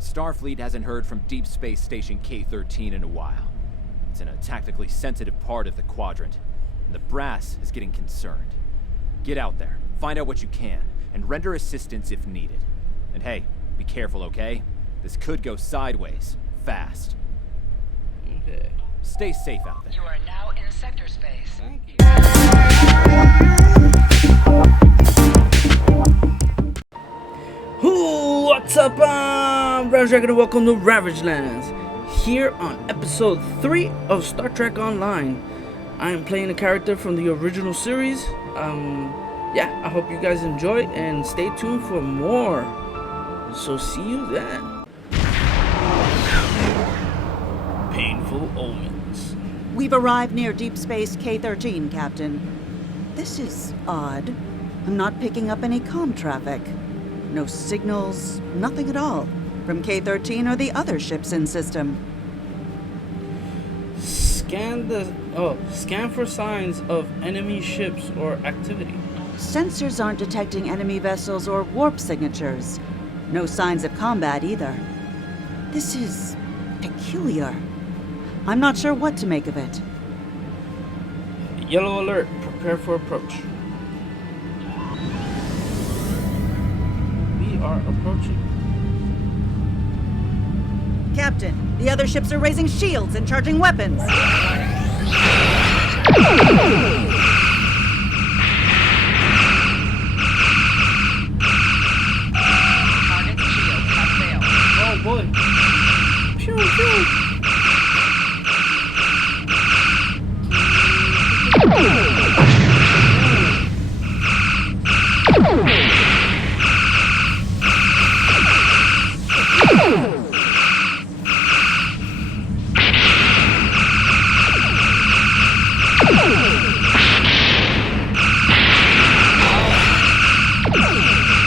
Starfleet hasn't heard from Deep Space Station K-13 in a while. It's in a tactically sensitive part of the quadrant, and the brass is getting concerned. Get out there, find out what you can, and render assistance if needed. And hey, be careful, okay? This could go sideways, fast. Okay. Stay safe out there. You are now in sector space. Thank you. What's up? I'm RavageDragon and welcome to Ravage Lands. Here on episode 3 of Star Trek Online. I am playing a character from the original series. Yeah, I hope you guys enjoy and stay tuned for more. So see you then. Painful Omens. We've arrived near Deep Space K-13, Captain. This is odd. I'm not picking up any comm traffic. No signals, nothing at all, from K-13 or the other ships in system. Scan for signs of enemy ships or activity. Sensors aren't detecting enemy vessels or warp signatures. No signs of combat either. This is peculiar. I'm not sure what to make of it. Yellow alert. Prepare for approach. We are approaching. Captain, the other ships are raising shields and charging weapons. Target shields have failed. Oh boy. Pew pew.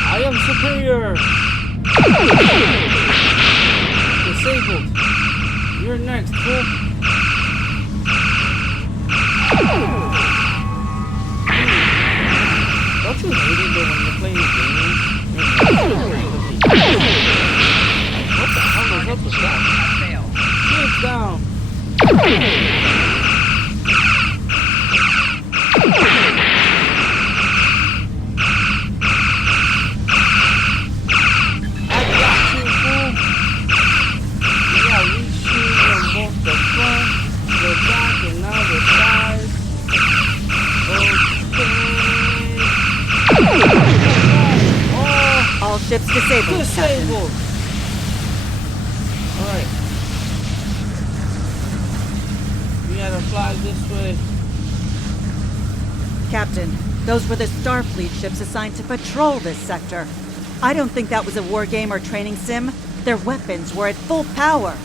I am superior. Disabled. You're next, fool. Don't you hate it when you're playing games? What the hell is up with that? Have failed. Shields down. I got you, fool. We got these shields on both the front, the back, and now the sides. Okay. Oh, All ships disabled, Captain. disabled. Alright. We gotta fly this way. Captain, those were the Starfleet ships assigned to patrol this sector. I don't think that was a war game or training sim. Their weapons were at full power.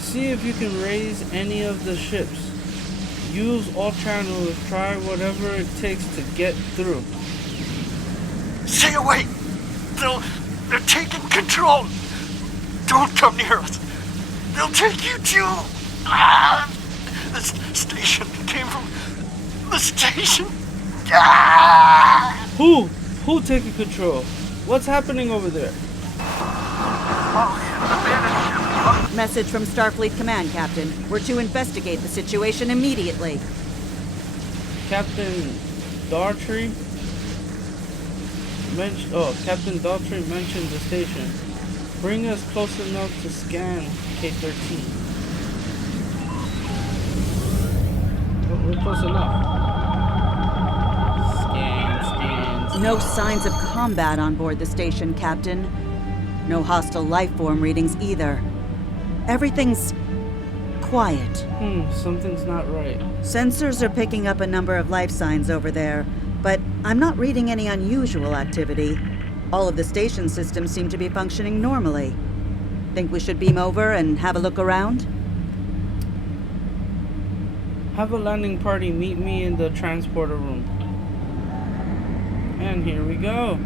See if you can raise any of the ships. Use all channels. Try whatever it takes to get through. Stay away! They're taking control! Don't come near us! They'll take you too! Ah! This station came from the station! Ah! Who taking control? What's happening over there? Oh, the banished ship. Message from Starfleet Command, Captain. We're to investigate the situation immediately. Captain Daltrey mentioned the station. Bring us close enough to scan K-13. We're close enough. Scan. No signs of combat on board the station, Captain. No hostile life form readings either. Everything's quiet. Something's not right. Sensors are picking up a number of life signs over there, but I'm not reading any unusual activity. All of the station systems seem to be functioning normally. Think we should beam over and have a look around? Have a landing party meet me in the transporter room. And here we go.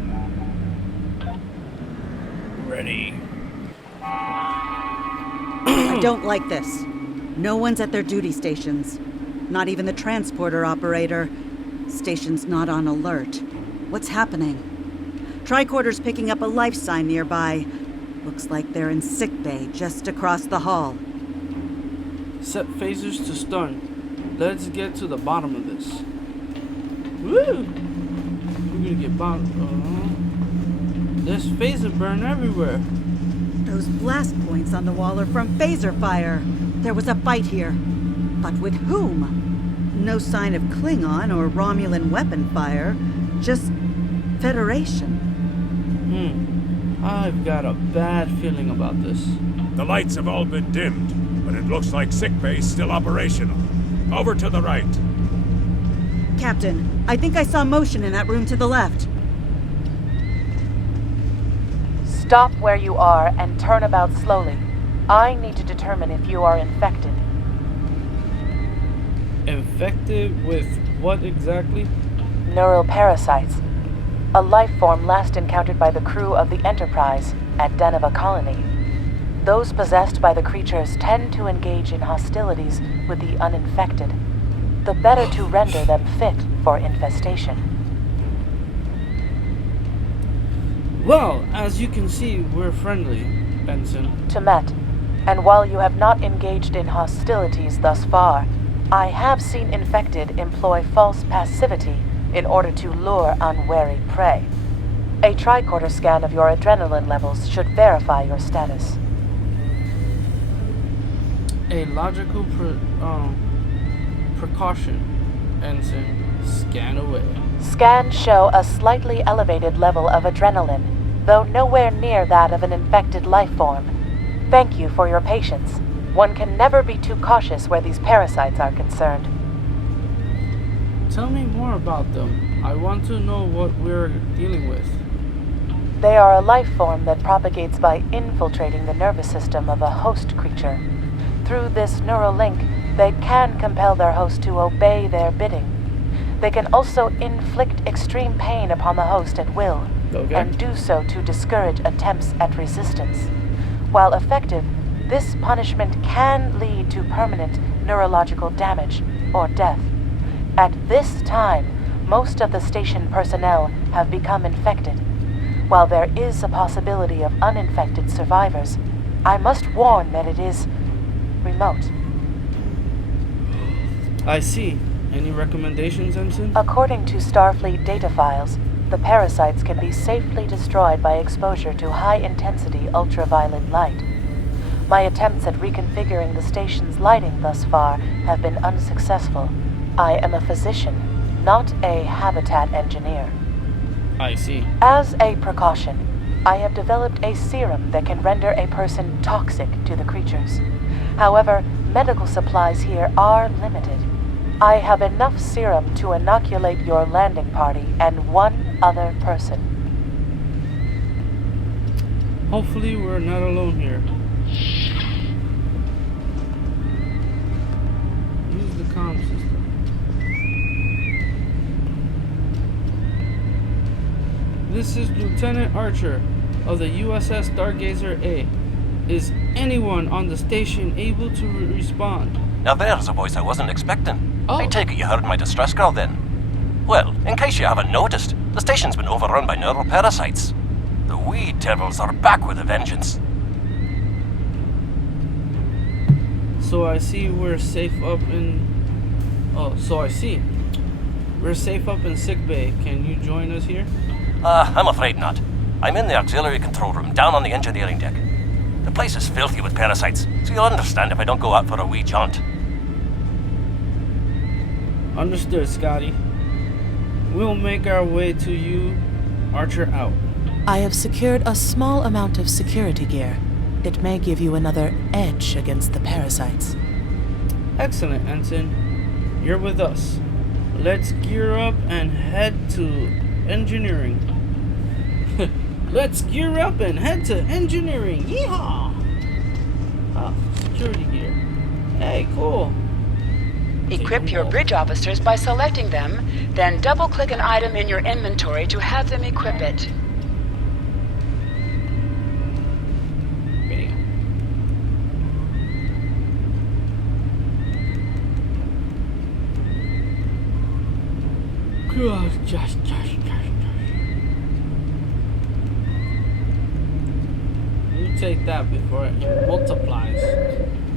Ready. I don't like this. No one's at their duty stations. Not even the transporter operator. Station's not on alert. What's happening? Tricorder's picking up a life sign nearby. Looks like they're in sickbay just across the hall. Set phasers to stun. Let's get to the bottom of this. Woo! We're gonna get bottom. There's phaser burn everywhere. Those blast points on the wall are from phaser fire. There was a fight here. But with whom? No sign of Klingon or Romulan weapon fire. Just Federation. I've got a bad feeling about this. The lights have all been dimmed, but it looks like sickbay's still operational. Over to the right. Captain, I think I saw motion in that room to the left. Stop where you are and turn about slowly. I need to determine if you are infected. Infected with what exactly? Neural parasites. A life form last encountered by the crew of the Enterprise at Deneva Colony. Those possessed by the creatures tend to engage in hostilities with the uninfected, the better to render them fit for infestation. Well, as you can see, we're friendly, Benson. Temet, and while you have not engaged in hostilities thus far, I have seen infected employ false passivity in order to lure unwary prey. A tricorder scan of your adrenaline levels should verify your status. A logical precaution, Ensign. Scan away. Scans show a slightly elevated level of adrenaline, though nowhere near that of an infected life form. Thank you for your patience. One can never be too cautious where these parasites are concerned. Tell me more about them. I want to know what we're dealing with. They are a life form that propagates by infiltrating the nervous system of a host creature. Through this neural link, they can compel their host to obey their bidding. They can also inflict extreme pain upon the host at will, and do so to discourage attempts at resistance. While effective, this punishment can lead to permanent neurological damage or death. At this time, most of the station personnel have become infected. While there is a possibility of uninfected survivors, I must warn that it is remote. I see. Any recommendations, Ensign? According to Starfleet data files, the parasites can be safely destroyed by exposure to high-intensity ultraviolet light. My attempts at reconfiguring the station's lighting thus far have been unsuccessful. I am a physician, not a habitat engineer. I see. As a precaution, I have developed a serum that can render a person toxic to the creatures. However, medical supplies here are limited. I have enough serum to inoculate your landing party and one other person. Hopefully we're not alone here. Use the comm system. This is Lieutenant Archer of the USS Stargazer A. Is anyone on the station able to respond? Now there's a voice I wasn't expecting. Oh. I take it you heard my distress call then. Well, in case you haven't noticed, the station's been overrun by neural parasites. The wee devils are back with a vengeance. So I see we're safe up in... We're safe up in sickbay. Can you join us here? I'm afraid not. I'm in the artillery control room, down on the engineering deck. The place is filthy with parasites, so you'll understand if I don't go out for a wee jaunt. Understood, Scotty. We'll make our way to you. Archer out. I have secured a small amount of security gear. It may give you another edge against the parasites. Excellent, Ensign. You're with us. Let's gear up and head to engineering. Let's gear up and head to engineering. Yeehaw! Ah, security gear. Hey, cool. Equip your bridge officers by selecting them, then double-click an item in your inventory to have them equip it. take that before it multiplies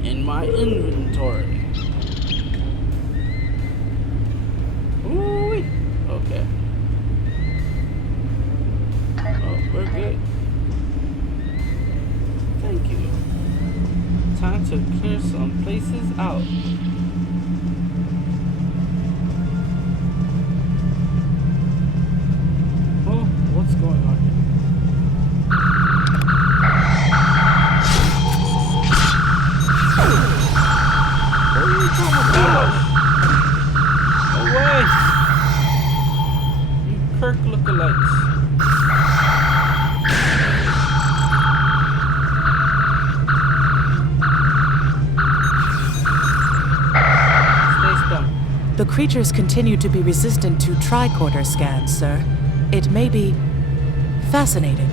in my inventory. Ooh, okay. Oh, we're good. Thank you. Time to clear some places out. Oh, what's going on here? What are you talking about? Away! You Kirk lookalikes. The creatures continue to be resistant to tricorder scans, sir. It may be fascinating.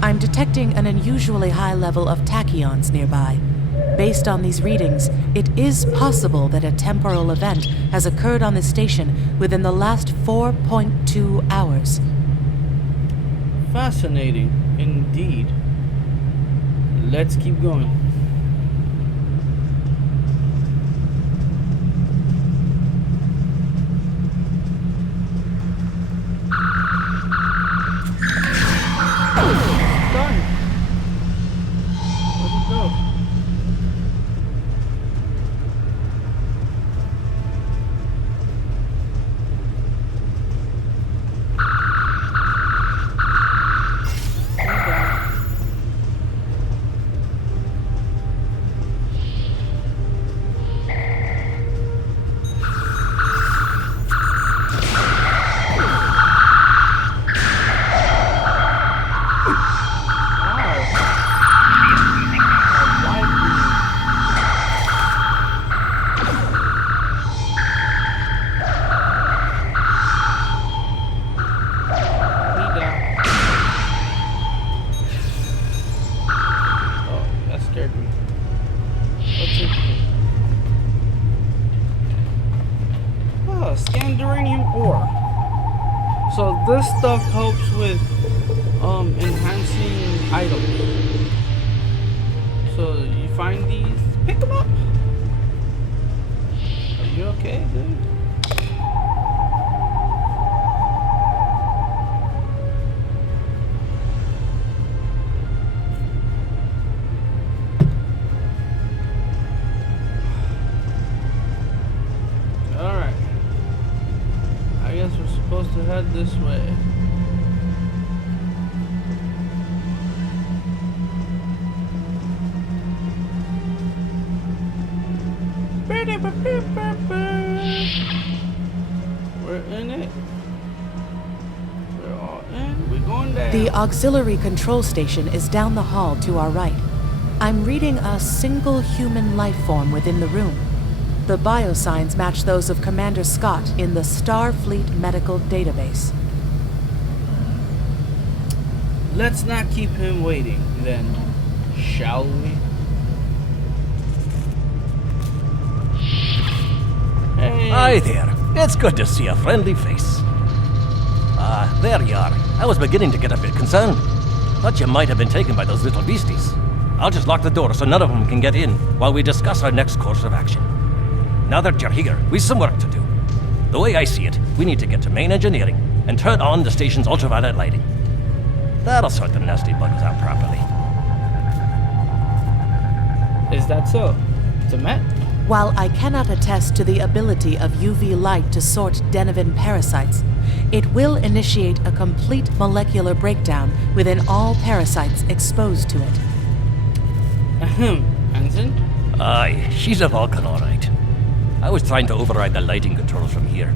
I'm detecting an unusually high level of tachyons nearby. Based on these readings, it is possible that a temporal event has occurred on the station within the last 4.2 hours. Fascinating, indeed. Let's keep going. So this stuff helps with enhancing items. So you find these, pick them up. Are you okay, dude? Alright. I guess we're supposed to head this way. We're in it. We're all in. We're going down. The auxiliary control station is down the hall to our right. I'm reading a single human life form within the room. The biosigns match those of Commander Scott in the Starfleet Medical Database. Let's not keep him waiting, then, shall we? Hey. Hi there. It's good to see a friendly face. There you are. I was beginning to get a bit concerned. Thought you might have been taken by those little beasties. I'll just lock the door so none of them can get in while we discuss our next course of action. Now that you're here, we've some work to do. The way I see it, we need to get to main engineering and turn on the station's ultraviolet lighting. That'll sort the nasty bugs out properly. Is that so? Demet? While I cannot attest to the ability of UV light to sort Denivan parasites, it will initiate a complete molecular breakdown within all parasites exposed to it. Ahem. Ensign? Aye, she's a Vulcan, all right. I was trying to override the lighting controls from here.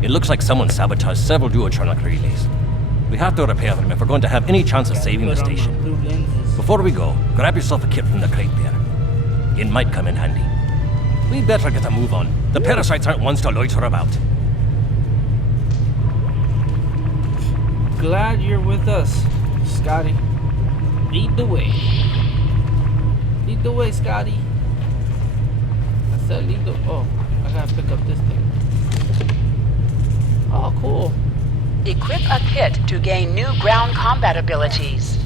It looks like someone sabotaged several duotronic relays. We have to repair them if we're going to have any chance of saving the station. Before we go, grab yourself a kit from the crate there. It might come in handy. We'd better get a move on. The parasites aren't ones to loiter about. Glad you're with us, Scotty. Lead the way. Lead the way, Scotty. I said lead the... Oh, I gotta pick up this thing. Oh, cool. Equip a kit to gain new ground combat abilities.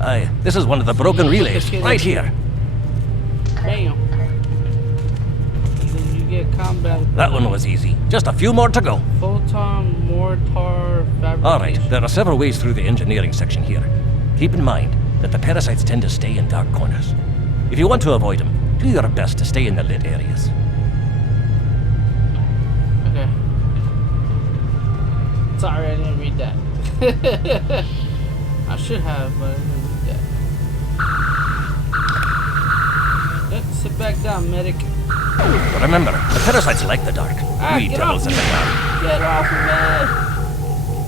Aye, this is one of the broken relays, right here. Bam. And then you get combat. That one was easy. Just a few more to go. Photon mortar fabrication. Alright, there are several ways through the engineering section here. Keep in mind that the parasites tend to stay in dark corners. If you want to avoid them, do your best to stay in the lit areas. Okay. Sorry, I didn't read that. I should have, but I didn't read that. Let's sit back down, medic. But remember, the parasites like the dark. We get devils off in the me. dark. Get off of me!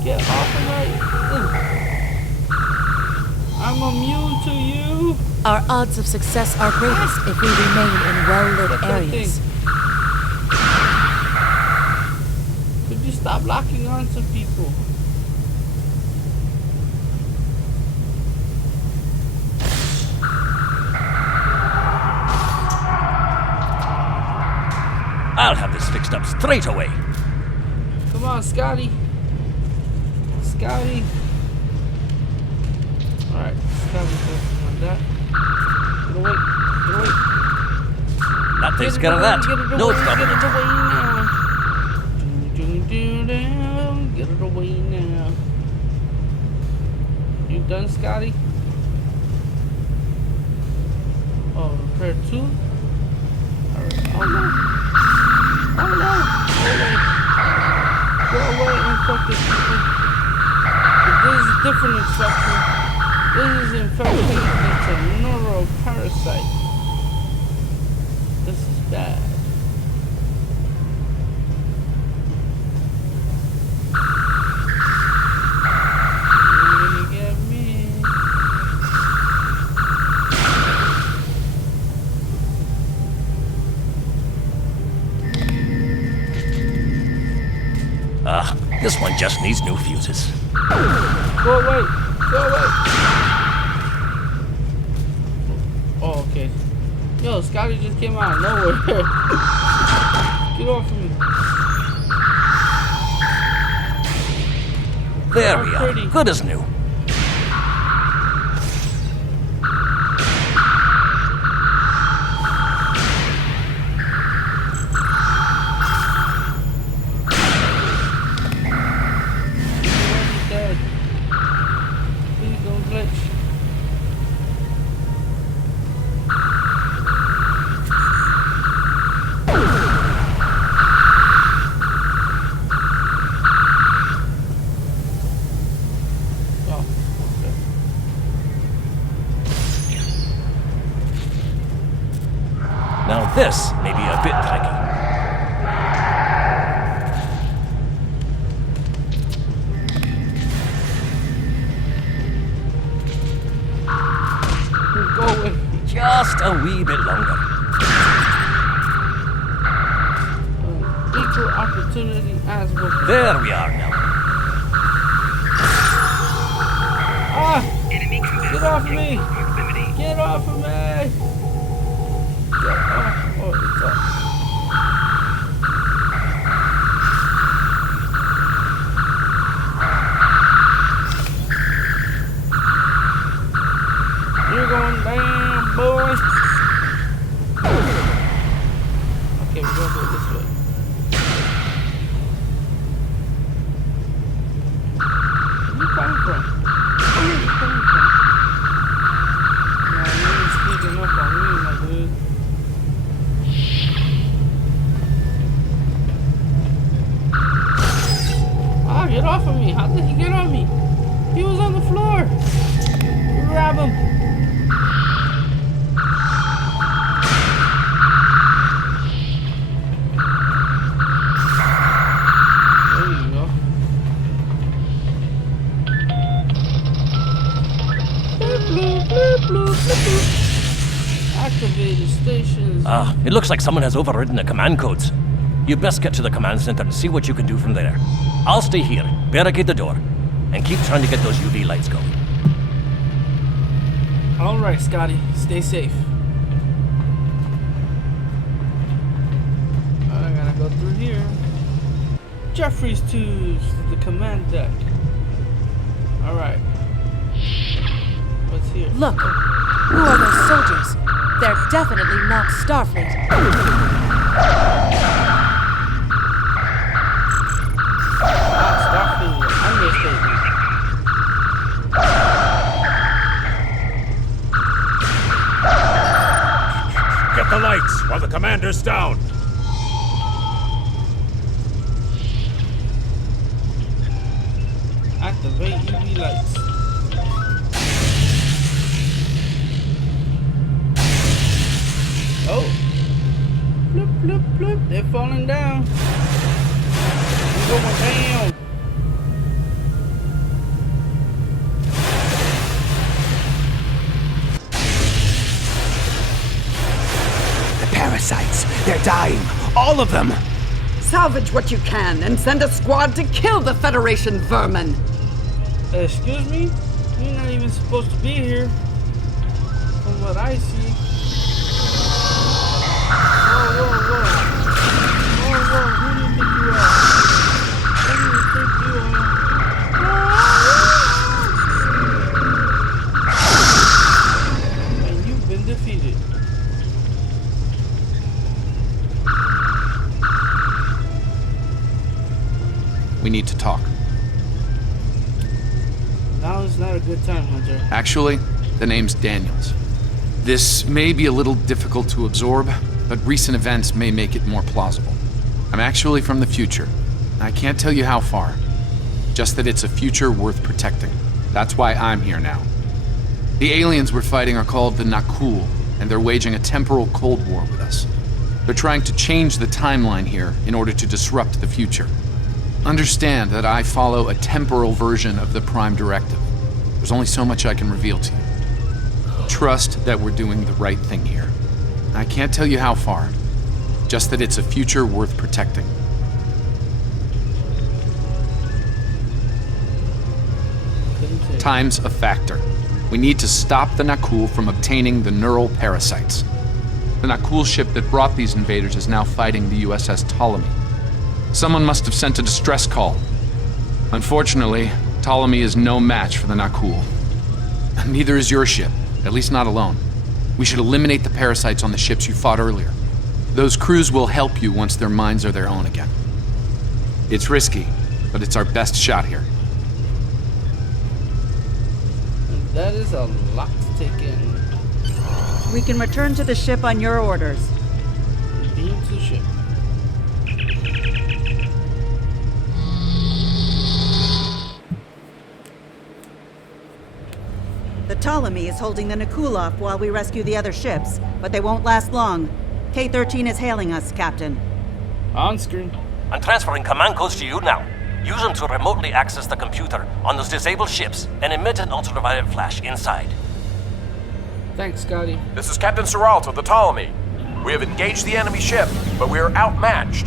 Get off of me! I'm immune to you! Our odds of success are greatest if we remain in well-lit Get that areas. thing. Could you stop locking on to people? I'll have this fixed up straight away. Come on, Scotty. Scotty. Alright, Scotty's working on that. Get away. Get away. That takes care of that. No trouble. Get it away now. Get it away now. You done, Scotty? Oh, repair 2? Alright. Oh no. Oh no. Go away, infected people. This is different infection. This is infection into neuroparasite. This is bad. You're gonna get me. This one just needs new fuses. Go away! Go away! Oh, okay. Yo, Scotty just came out of nowhere. Get off of me. There we are. Pretty. Good as new. Dead. Please don't glitch. Oh, okay. Now this may be a bit tricky. Go away. Just a wee bit longer. Equal opportunity as well. There we are now. Ah! Get off me! Get off of me! Get off. Oh, it's up. You're going down, boy! Okay, we're gonna do it this way. Where you coming from? Where you coming from? Nah, you ain't sneaking up on me, my dude. Ah, get off of me! How did he get on me? He was on the floor! Grab him! There you go. Bloop, bloop, bloop, bloop, bloop. Activated stations. It looks like someone has overridden the command codes. You best get to the command center and see what you can do from there. I'll stay here, barricade the door, and keep trying to get those UV lights going. Alright, Scotty. Stay safe. I gotta go through here. Jeffries to the command deck. Alright. What's here. Look, who are those soldiers? They're definitely not Starfleet. Starfleet, understatement. Get the lights while the commander's down. Activate UV lights. Oh. Bloop, bloop, bloop. They're falling down. We're going down. The parasites, they're dying. All of them. Salvage what you can and send a squad to kill the Federation vermin. Excuse me? You're not even supposed to be here. From what I see. Whoa, whoa, whoa. Whoa, whoa, who do you think you are? Who do you think you are? And you've been defeated. We need to talk. Now is not a good time, Hunter. Actually, the name's Daniels. This may be a little difficult to absorb, but recent events may make it more plausible. I'm actually from the future. I can't tell you how far. Just that it's a future worth protecting. That's why I'm here now. The aliens we're fighting are called the Nakul, and they're waging a temporal Cold War with us. They're trying to change the timeline here in order to disrupt the future. Understand that I follow a temporal version of the Prime Directive. There's only so much I can reveal to you. Trust that we're doing the right thing here. I can't tell you how far, just that it's a future worth protecting. Time's a factor. We need to stop the Nakul from obtaining the neural parasites. The Nakul ship that brought these invaders is now fighting the USS Ptolemy. Someone must have sent a distress call. Unfortunately, Ptolemy is no match for the Nakul. Neither is your ship, at least not alone. We should eliminate the parasites on the ships you fought earlier. Those crews will help you once their minds are their own again. It's risky, but it's our best shot here. That is a lot to take in. We can return to the ship on your orders. Beam to ship. The Ptolemy is holding the Nakul off while we rescue the other ships, but they won't last long. K-13 is hailing us, Captain. On screen. I'm transferring command codes to you now. Use them to remotely access the computer on those disabled ships and emit an ultraviolet flash inside. Thanks, Scotty. This is Captain Seralt of the Ptolemy. We have engaged the enemy ship, but we are outmatched.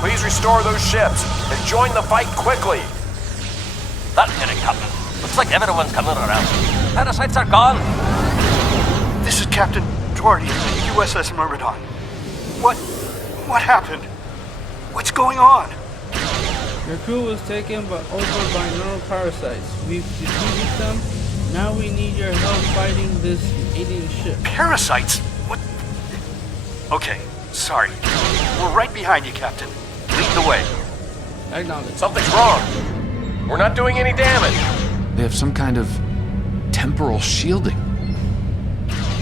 Please restore those ships and join the fight quickly. That did it, Captain. Looks like everyone's coming around. Parasites are gone. This is Captain Doherty of the USS Myrmidon. What happened? What's going on? Your crew was taken over by neuroparasites. We've defeated them. Now we need your help fighting this alien ship. Parasites? What? Okay, sorry. We're right behind you, Captain. Lead the way. Acknowledge. Something's wrong. We're not doing any damage. They have some kind of temporal shielding.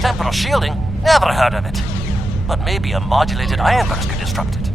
Temporal shielding? Never heard of it. But maybe a modulated ion burst could disrupt it.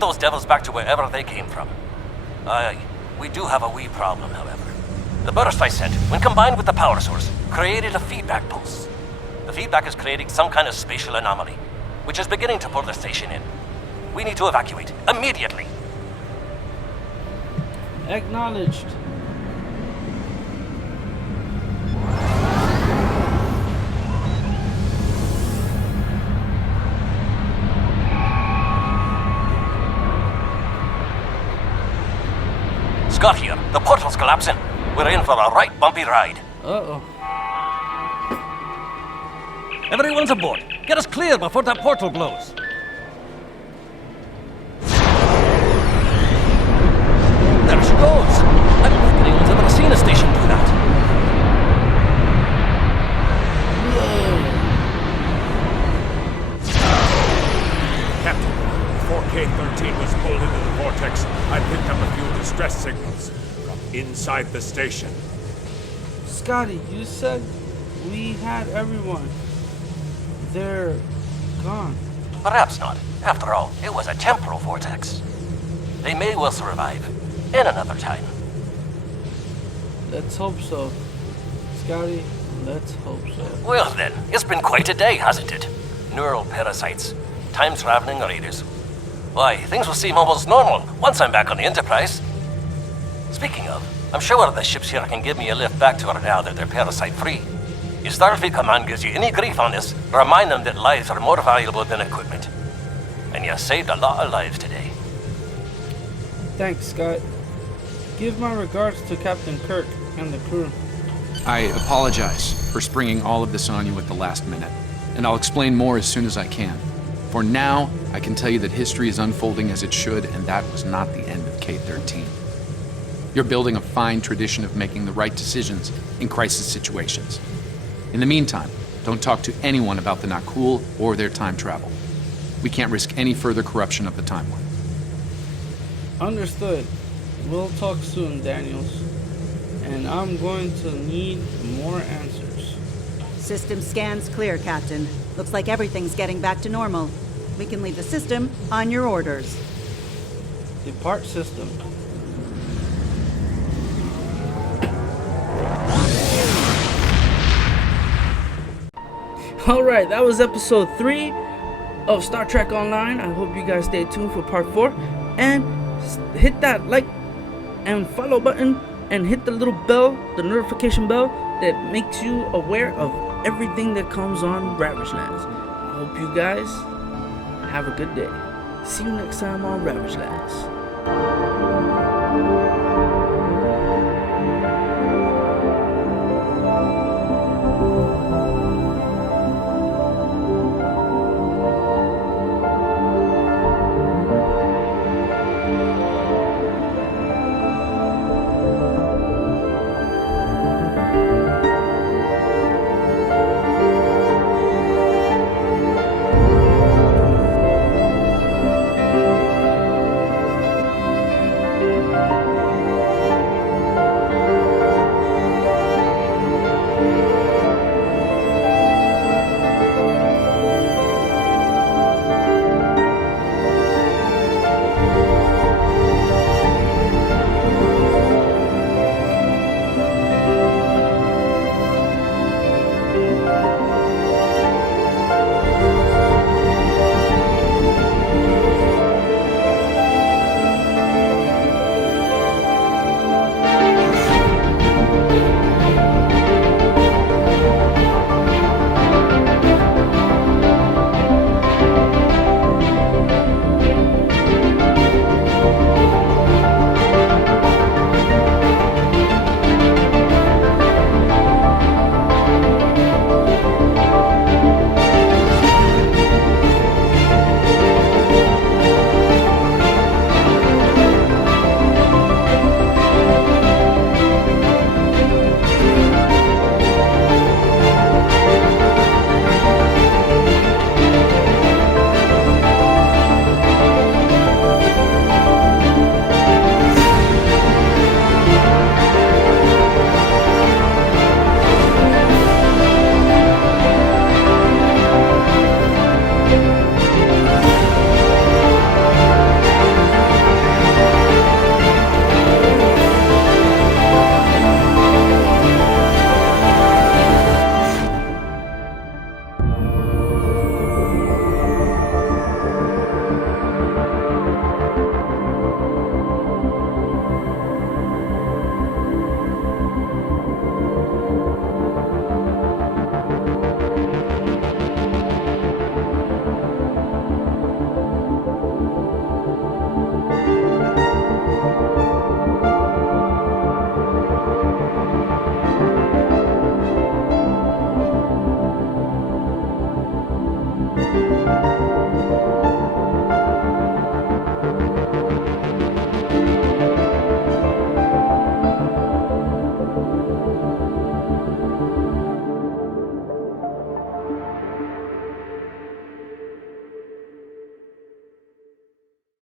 Get those devils back to wherever they came from. We do have a wee problem, however. The burst I sent, when combined with the power source, created a feedback pulse. The feedback is creating some kind of spatial anomaly, which is beginning to pull the station in. We need to evacuate, immediately. Acknowledged. Scott here. The portal's collapsing. We're in for a right bumpy ride. Uh-oh. Everyone's aboard. Get us clear before that portal blows. There she goes. I don't think anyone's ever seen a station do that. Captain, before K-13 was pulled into the vortex, I picked up a few distress signals from inside the station. Scotty, you said we had everyone. They're gone. Perhaps not. After all, it was a temporal vortex. They may well survive. In another time. Let's hope so. Scotty, let's hope so. Well then, it's been quite a day, hasn't it? Neural parasites, time-traveling raiders. Why, things will seem almost normal once I'm back on the Enterprise. Speaking of, I'm sure the ships here can give me a lift back to her now that they're parasite-free. If Starfleet Command gives you any grief on this, remind them that lives are more valuable than equipment. And you saved a lot of lives today. Thanks, Scott. Give my regards to Captain Kirk and the crew. I apologize for springing all of this on you at the last minute, and I'll explain more as soon as I can. For now, I can tell you that history is unfolding as it should, and that was not the end of K-13. You're building a fine tradition of making the right decisions in crisis situations. In the meantime, don't talk to anyone about the Nakul or their time travel. We can't risk any further corruption of the timeline. Understood. We'll talk soon, Daniels. And I'm going to need more answers. System scans clear, Captain. Looks like everything's getting back to normal. We can leave the system on your orders. Depart system. Alright, that was episode 3 of Star Trek Online. I hope you guys stay tuned for part 4. And hit that like and follow button and hit the little bell, the notification bell that makes you aware of everything that comes on RavageLands. I hope you guys have a good day. See you next time on RavageLands.